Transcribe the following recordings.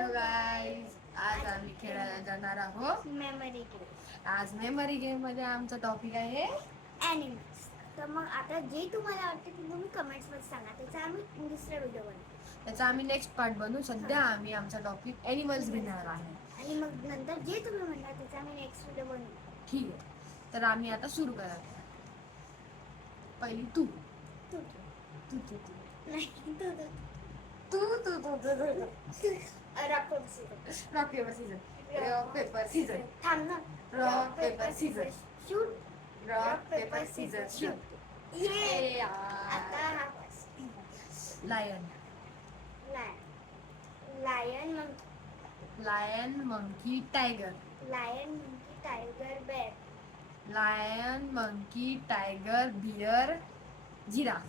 Hello guys, आज आम्ही खेळायला जाणार आहोत मेमरी गेम. आज मेमरी गेम मध्ये आमचा टॉपिक आहे ॲनिमल्स. तर मग आता जे तुम्हाला वाटतं ते तुम्ही कमेंट्समध्ये सांगा, त्याचा आम्ही दुसरा व्हिडिओ बनवू. त्याचा आम्ही नेक्स्ट पार्ट बनवू. सध्या आम्ही आमचा टॉपिक ॲनिमल्स घेणार आहे आणि मग नंतर जे तुम्ही म्हणता त्याचा आम्ही नेक्स्ट व्हिडिओ बनवू. ठीक आहे. तर आम्ही आता सुरू करायला. पहिली तू तू तू तू तू नाही तू तू तू तू तू तू rock paper scissor. Rock paper scissor. Rock paper scissor. थांब ना. Rock paper scissor. Shoot. Rock paper scissor shoot. ये यार. आता हा first. Lion. Lion lion monkey tiger. Lion monkey tiger bear. Lion monkey tiger bear giraffe.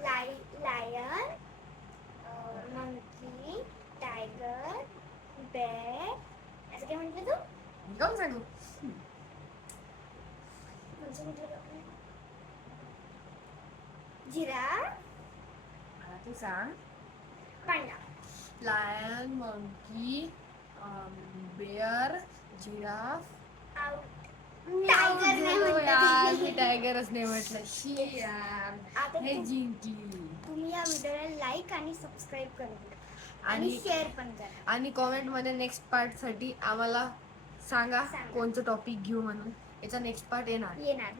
Lion monkey tiger bear. असं काय म्हटलं तू? जाऊन सांगू. जिराफ. आता तू सांग. Panda. Lion monkey bear giraffe. Tiger नाही यार मी म्हटलं. टायगरच नाही म्हटलं. शी यार, आता हे जिंकली. तुम्ही या व्हिडिओला लाईक आणि सबस्क्राईब करा आणि आणि शेअर पण करा. आणि कॉमेंट मध्ये नेक्स्ट पार्ट साठी आम्हाला सांगा कोणतं टॉपिक घेऊ म्हणून. याचा नेक्स्ट पार्ट येणार. नक्की येणार.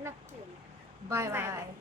Bye bye.